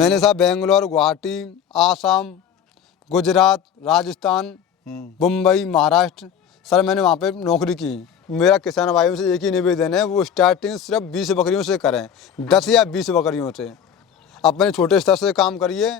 मैंने साहब बेंगलोर, गुवाहाटी, आसाम, गुजरात, राजस्थान, मुंबई, महाराष्ट्र सर मैंने वहाँ पे नौकरी की। मेरा किसान भाइयों से एक ही निवेदन है, वो स्टार्टिंग सिर्फ 20 बकरियों से करें, 10 या 20 बकरियों से। अपने छोटे स्तर से काम करिए,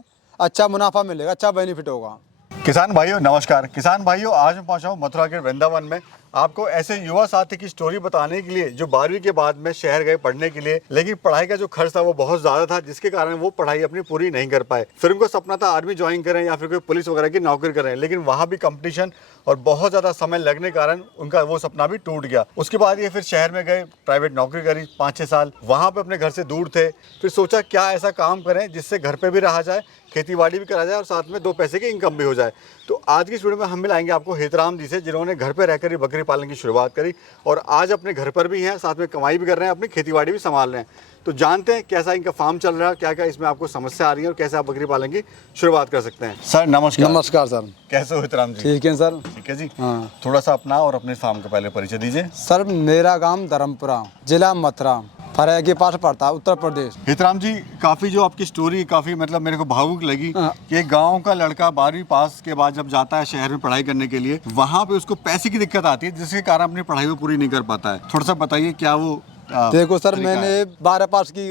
अच्छा मुनाफा मिलेगा, अच्छा बेनिफिट होगा। किसान भाइयों नमस्कार। किसान भाइयों, आज मैं पहुंचा हूं मथुरा के वृंदावन में आपको ऐसे युवा साथी की स्टोरी बताने के लिए जो 12वीं के बाद में शहर गए पढ़ने के लिए, लेकिन पढ़ाई का जो खर्च था वो बहुत ज्यादा था, जिसके कारण वो पढ़ाई अपनी पूरी नहीं कर पाए। फिर उनको सपना था आर्मी ज्वाइन करें या फिर कोई पुलिस वगैरह की नौकरी करें, लेकिन वहाँ भी कंपटीशन और बहुत ज़्यादा समय लगने के कारण उनका वो सपना भी टूट गया। उसके बाद ये फिर शहर में गए, प्राइवेट नौकरी करी 5-6 साल, वहाँ पे अपने घर से दूर थे। फिर सोचा क्या ऐसा काम करें जिससे घर पे भी रहा जाए, खेती बाड़ी भी करा जाए और साथ में 2 पैसे की इनकम भी हो जाए। तो आज की इस वीडियो में हम मिलाएंगे आपको हेतराम जी से, जिन्होंने घर पे रहकर ही बकरी पालन की शुरुआत करी और आज अपने घर पर भी हैं, साथ में कमाई भी कर रहे हैं, अपनी खेती बाड़ी भी संभाल रहे हैं। तो जानते हैं कैसा इनका फार्म चल रहा है, क्या क्या इसमें आपको समस्या आ रही है और कैसे आप बकरी पालन की शुरुआत कर सकते हैं। सर नमस्कार। नमस्कार सर। कैसे हो हेतराम जी? ठीक है सर। ठीक है जी। हाँ। थोड़ा सा अपना और अपने फार्म का पहले परिचय दीजिए। सर मेरा गांव धर्मपुरा, जिला मथुरा, फरेह के पास पड़ता है, उत्तर प्रदेश। हेतराम जी, काफी जो आपकी स्टोरी काफी मतलब मेरे को भावुक लगी हाँ। कि एक गांव का लड़का 12वीं पास के बाद जब जाता है शहर में पढ़ाई करने के लिए, वहां पे उसको पैसे की दिक्कत आती है, जिसके कारण अपनी पढ़ाई को पूरी नहीं कर पाता है। थोड़ा सा बताइए क्या वो देखो सर, तरीका मैंने है? 12 पास की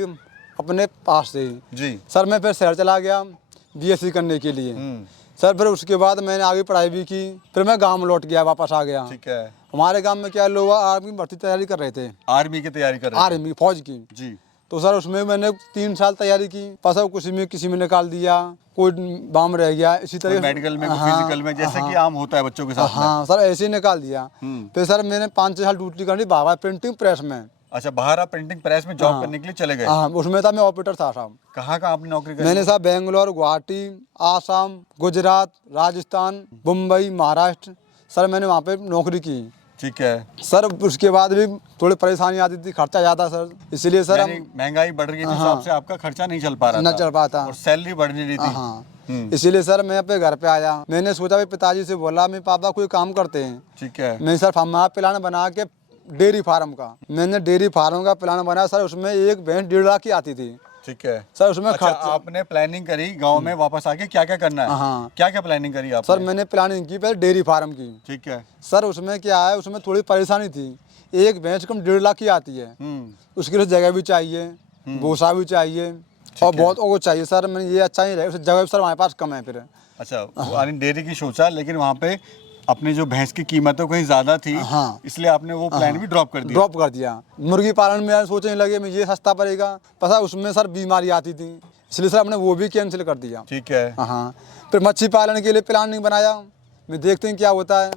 अपने पास से ही। जी सर मैं फिर शहर चला गया बीएससी करने के लिए। सर फिर उसके बाद मैंने आगे पढ़ाई भी की, फिर मैं गांव लौट गया, वापस आ गया। ठीक है। हमारे गांव में क्या लोग आर्मी भर्ती तैयारी कर रहे थे, आर्मी की तैयारी कर रहे थे? आर्मी फौज की। जी। तो सर उसमें मैंने 3 साल तैयारी की, पसा किसी में निकाल दिया, कोई बाम रह गया, इसी तरह मेडिकल में, हाँ, फिजिकल में, जैसे कि आम होता है बच्चों के साथ में। हाँ सर ऐसे ही निकाल दिया। फिर सर मैंने 5-6 साल ड्यूटी करनी बाबा प्रिंटिंग प्रेस में। अच्छा, बाहर आप प्रिंटिंग प्रेस में जॉब करने के लिए चले गए? हाँ उसमें था, मैं ऑपरेटर था साहब। कहाँ आपने नौकरी करी? मैंने साहब बेंगलोर, गुवाहाटी, आसाम, गुजरात, राजस्थान, मुंबई, महाराष्ट्र सर मैंने वहाँ पे नौकरी की। ठीक है। सर उसके बाद भी थोड़ी परेशानी आती थी, खर्चा ज़्यादा सर, इसलिए सर हम महंगाई बढ़ रही थी, हिसाब से आपका खर्चा नहीं चल पा रहा न था चल पाता और सैलरी बढ़ नहीं रही थी। हाँ इसीलिए सर मैं अपने घर पे आया। मैंने सोचा भाई पिताजी से बोला, मैं पापा कोई काम करते हैं। ठीक है। मैं सर फार्म प्लान बना के डेयरी फार्म का, मैंने डेयरी फार्म का प्लान बनाया सर। उसमें एक भैंस 1.5 लाख की आती थी। ठीक है सर उसमें अच्छा, खर्च आपने प्लानिंग करी गांव में वापस आके क्या क्या करना है? हाँ। क्या क्या प्लानिंग करी आपने? सर मैंने प्लानिंग की पहले डेयरी फार्म की। ठीक है। सर उसमें क्या है, उसमें थोड़ी परेशानी थी। एक भैंस कम 1.5 लाख की आती है, उसके लिए जगह भी चाहिए, भूसा भी चाहिए और बहुत वो चाहिए। सर मैंने ये अच्छा ही रहेगा, जगह भी सर हमारे पास कम है। फिर अच्छा, यानी डेयरी की सोचा, लेकिन वहाँ पे अपनी जो भैंस की कीमतें कहीं ज्यादा थी, हाँ। इसलिए आपने वो प्लान भी ड्रॉप कर दिया। मुर्गी पालन में सोचने लगे मैं ये सस्ता पड़ेगा, पता उसमें सर बीमारी आती थी, इसलिए सर हमने वो भी कैंसिल कर दिया। ठीक है। हाँ फिर मच्छी पालन के लिए प्लानिंग बनाया, मैं देखते हैं क्या होता है।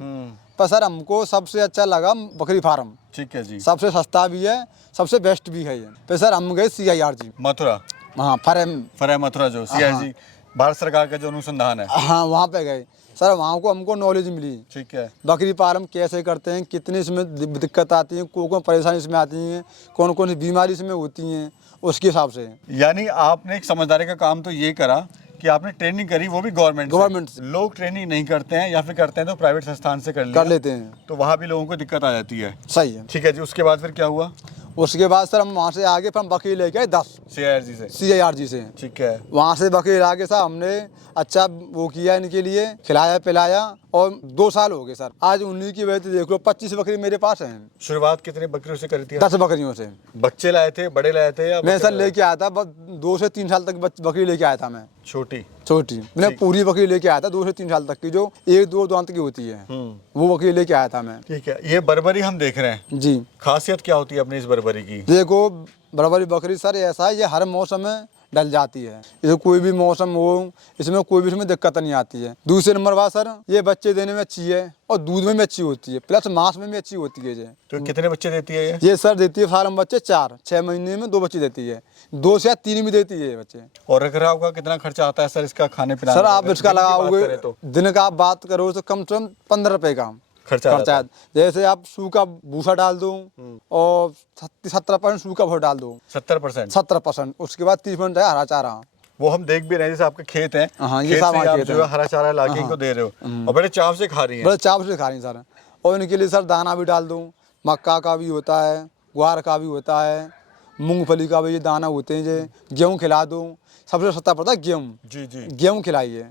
पर सर हमको सबसे अच्छा लगा बकरी फार्म। ठीक है जी। सबसे सस्ता भी है, सबसे बेस्ट भी है ये। फिर सर हम गए CIRG मथुरा। हाँ फरेह मथुरा, जो CIRG भारत सरकार का जो अनुसंधान है। हाँ वहाँ पे गए सर, वहाँ को हमको नॉलेज मिली। ठीक है। बकरी फार्म कैसे करते हैं, कितनी इसमें दिक्कत आती है, कौन परेशानी इसमें आती है, कौन कौन सी बीमारी इसमें होती हैं, उसके हिसाब से। यानी आपने एक समझदारी का काम तो ये करा कि आपने ट्रेनिंग करी, वो भी गवर्नमेंट से। लोग ट्रेनिंग नहीं करते हैं या फिर करते हैं तो प्राइवेट संस्थान से कर लेते हैं, तो वहाँ भी लोगों को दिक्कत आ जाती है। सही है। ठीक है जी। उसके बाद फिर क्या हुआ? उसके बाद सर हम वहाँ से आगे फिर हम बकरी लेके आए 10 CIRG से। ठीक है। वहाँ से बकरी लाके सर हमने अच्छा वो किया, इनके लिए खिलाया पिलाया और 2 साल हो गए सर। आज उन्हीं की वजह से देख लो 25 बकरी मेरे पास हैं। शुरुआत कितनी बकरियों से करी थी? 10 बकरियों से। बच्चे लाए थे, बड़े लाए थे या मैं सर लेके आया था, बस 2 से 3 साल तक बकरी लेके आया था मैं। छोटी मैंने पूरी बकरी लेके आया था 2 से 3 साल तक की, जो 1-2 दांत की होती है, वो बकरी लेके आया था मैं। ठीक है। ये बर्बरी हम देख रहे हैं जी, खासियत क्या होती है अपनी इस बर्बरी की? देखो बर्बरी बकरी सर ऐसा है, ये हर मौसम में डल जाती है, इसे कोई भी मौसम हो, इसमें कोई भी इसमें दिक्कत नहीं आती है। दूसरे नंबर बात सर, ये बच्चे देने में अच्छी है और दूध में भी अच्छी होती है, प्लस मांस में भी अच्छी होती है। ये तो कितने बच्चे देती है ये सर देती है फार्म बच्चे 4, 6 महीने में 2 बच्चे देती है, 2 से 3 भी देती है ये बच्चे। और रखरखाव का कितना खर्चा आता है सर इसका, खाने पिलाने सर का? आप इसका लगाओगे तो दिन का आप बात करो तो कम से कम 15 रुपए का खर्चा है। जैसे आप सूखा भूसा डाल दो और 70% सूखा भूसा डाल दो, 70%। उसके बाद 30% है हरा चारा। वो हम देख भी रहे हैं, जैसे आपके खेत हैं। हाँ, ये खेत सब से आप खेत जो है हैं। हरा चारा लाके इनको दे रहे हो और बड़े चाव से खा रही हैं। बड़े चाव से खा रही हैं सर। और इनके लिए सर दाना भी डाल दो, मक्का का भी होता है, ग्वार का भी होता है, मूंगफली का भी ये दाना होते हैं, जो गेहूँ खिला दो। सबसे सस्ता पड़ता है गेहूँ। जी जी। गेहूँ खिलाइए।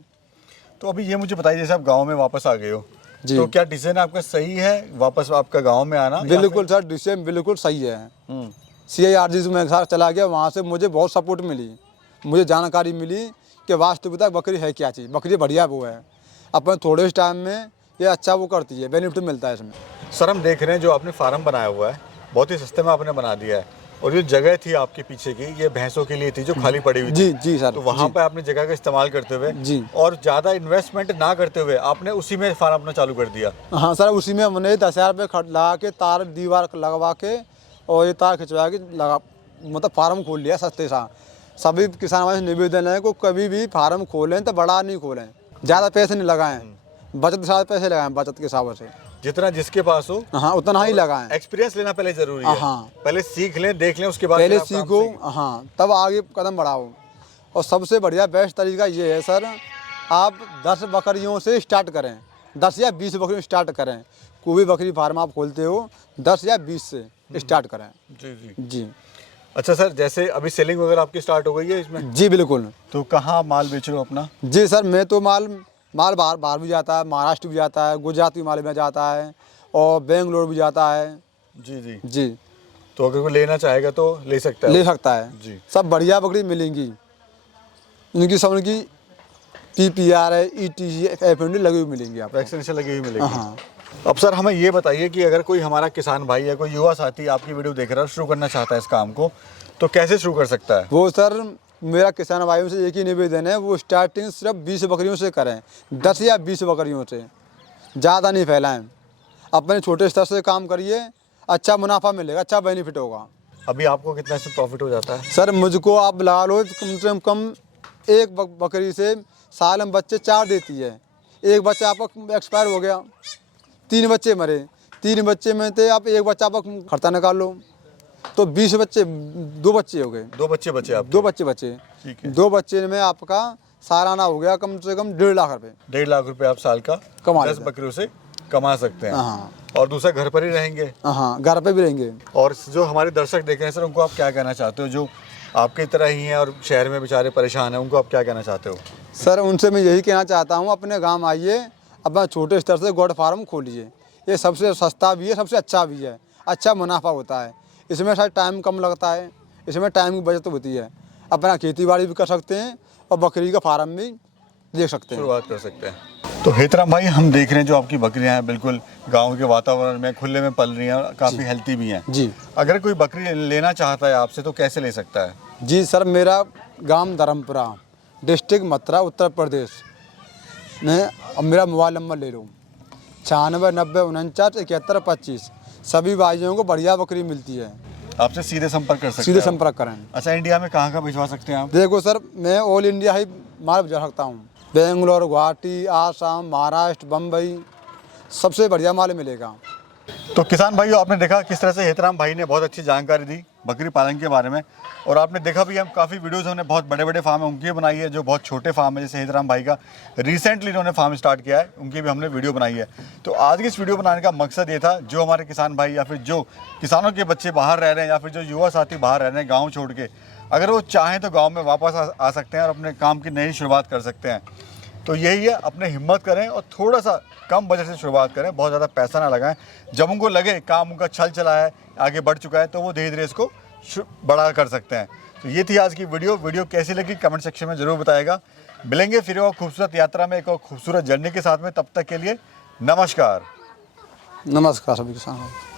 तो अभी ये मुझे बताइए, जैसे आप गांव में वापस आ गए हो, जी। तो क्या डिसीजन आपका सही है वापस आपका गांव में आना? बिल्कुल सर, डिसीजन बिल्कुल सही है। CIRG से मैं साथ चला गया, वहाँ से मुझे बहुत सपोर्ट मिली, मुझे जानकारी मिली कि वास्तविकता बकरी है क्या चीज़, बकरी बढ़िया वो है, अपन थोड़े से टाइम में ये अच्छा वो करती है, बेनिफिट मिलता है इसमें। सर हम देख रहे हैं जो आपने फार्म बनाया हुआ है बहुत ही सस्ते में आपने बना दिया है, और जो जगह थी आपके पीछे की ये भैंसों के लिए थी जो खाली पड़ी हुई थी। जी जी सर। तो वहाँ जी। पे आपने जगह का इस्तेमाल करते हुए जी। और ज़्यादा इन्वेस्टमेंट ना करते हुए आपने उसी में फार्म अपना चालू कर दिया। हाँ सर, उसी में हमने 10,000 रुपये खर्च लगा के तार दीवार लगवा के और ये तार खिंचवा के लगा, मतलब फार्म खोल लिया सस्ते सा। सभी किसान भाई से निवेदन है को कभी भी फार्म खोलें तो बड़ा नहीं खोलें, ज़्यादा पैसे नहीं लगाएं, बचत के साथ पैसे लगाएं, बचत के हिसाब से। जितना जिसके पास हो हाँ उतना ही लगाएं। एक्सपीरियंस लेना पहले जरूरी है। हाँ। पहले सीख लें, देख लें, उसके बाद पहले फिर आप काम सीखो, सीखें। हाँ तब आगे कदम बढ़ाओ। और सबसे बढ़िया बेस्ट तरीका ये है सर, आप 10 बकरियों से स्टार्ट करें, 10 या 20 बकरियों स्टार्ट करें। कोई भी बकरी फार्म आप खोलते हो 10 या 20 से स्टार्ट करें। जी जी। जी अच्छा सर, जैसे अभी सेलिंग वगैरह आपकी स्टार्ट हो गई है इसमें? जी बिल्कुल। तो कहाँ आप माल बेच रहे हो अपना? जी सर, मैं तो माल बाहर बाहर भी जाता है, महाराष्ट्र भी जाता है, गुजरात भी माल में जाता है और बेंगलोर भी जाता है। जी जी। जी। तो अगर कोई लेना चाहेगा तो ले सकता है? ले सकता है जी। सब बढ़िया बकरी मिलेंगी, इनकी सब की PPR है, ETG FMD लगी हुई मिलेंगी आपको। वैक्सीनेशन लगी हुई मिलेगी। हाँ। अब सर हमें ये बताइए कि अगर कोई हमारा किसान भाई या कोई युवा साथी आपकी वीडियो देख रहा है, शुरू करना चाहता है इस काम को, तो कैसे शुरू कर सकता है? वो सर मेरा किसान भाइयों से एक ही निवेदन है, वो स्टार्टिंग सिर्फ 20 बकरियों से करें, 10 या 20 बकरियों से, ज़्यादा नहीं फैलाएं। अपने छोटे स्तर से काम करिए, अच्छा मुनाफा मिलेगा, अच्छा बेनिफिट होगा। अभी आपको कितना इसमें प्रॉफिट हो जाता है? सर मुझको आप लगा लो कम से कम एक बकरी से साल में बच्चे 4 देती है, एक बच्चा आपका एक्सपायर हो गया, 3 बच्चे मरे, 3 बच्चे में थे आप एक बच्चा आप खर्चा निकाल लो, तो 20 बच्चे, 2 बच्चे हो गए, 2 बच्चे बचे आप? 2 बच्चे बचे। ठीक है। 2 बच्चे में आपका सालाना हो गया कम से कम 1.5 लाख रुपए। 1.5 लाख रुपए आप साल का कमा 10 लेते हैं। बकरियों से कमा सकते हैं। हाँ। और दूसरा घर पर ही रहेंगे। हाँ घर पे भी रहेंगे। और जो हमारे दर्शक देख रहे हैं सर, उनको आप क्या कहना चाहते हो, जो आपकी तरह ही हैं और शहर में बेचारे परेशान हैं, उनको आप क्या कहना चाहते हो? सर उनसे मैं यही कहना चाहता हूँ, अपने गांव आइए, अपना छोटे स्तर से गोट फार्म खोलिए, ये सबसे सस्ता भी है, सबसे अच्छा भी है, अच्छा मुनाफा होता है, इसमें शायद टाइम कम लगता है, इसमें टाइम की बचत होती है, अपना खेती बाड़ी भी कर सकते हैं और बकरी का फार्म भी देख सकते हैं, शुरुआत कर सकते हैं। तो हेतराम भाई, हम देख रहे हैं जो आपकी बकरियां हैं बिल्कुल गांव के वातावरण में खुले में पल रही हैं और काफ़ी हेल्थी भी हैं। जी। अगर कोई बकरी लेना चाहता है आपसे तो कैसे ले सकता है? जी सर, मेरा गांव धर्मपुरा, डिस्ट्रिक्ट मथुरा, उत्तर प्रदेश में। अब मेरा मोबाइल नंबर ले लो, 96 90 49 71 25। सभी भाइयों को बढ़िया बकरी मिलती है, आपसे सीधे संपर्क कर सकते हैं? सीधे संपर्क करें। अच्छा, इंडिया में कहाँ भिजवा सकते हैं आप? देखो सर, मैं ऑल इंडिया ही माल भिजवा सकता हूँ, बेंगलोर, गुवाहाटी, आसाम, महाराष्ट्र, बम्बई, सबसे बढ़िया माल मिलेगा। तो किसान भाइयों, आपने देखा किस तरह से हेतराम भाई ने बहुत अच्छी जानकारी दी बकरी पालन के बारे में, और आपने देखा भी हम काफ़ी वीडियोस हमने बहुत बड़े बड़े फार्म है उनकी बनाई है, जो बहुत छोटे फार्म है, जैसे हेतराम भाई का रिसेंटली इन्होंने फार्म स्टार्ट किया है, उनकी भी हमने वीडियो बनाई है। तो आज की इस वीडियो बनाने का मकसद ये था, जो हमारे किसान भाई या फिर जो किसानों के बच्चे बाहर रह रहे हैं या फिर जो युवा साथी बाहर रह रहे हैं गाँव छोड़ के, अगर वो चाहें तो गाँव में वापस आ सकते हैं और अपने काम की नई शुरुआत कर सकते हैं। तो यही है, अपने हिम्मत करें और थोड़ा सा कम बजट से शुरुआत करें, बहुत ज़्यादा पैसा ना लगाएं। जब उनको लगे काम उनका छल चला है, आगे बढ़ चुका है, तो वो धीरे धीरे इसको बड़ा कर सकते हैं। तो ये थी आज की वीडियो कैसी लगी कमेंट सेक्शन में ज़रूर बताएगा। मिलेंगे फिर और खूबसूरत यात्रा में एक और खूबसूरत जर्नी के साथ में, तब तक के लिए नमस्कार। नमस्कार सभी किसानों को।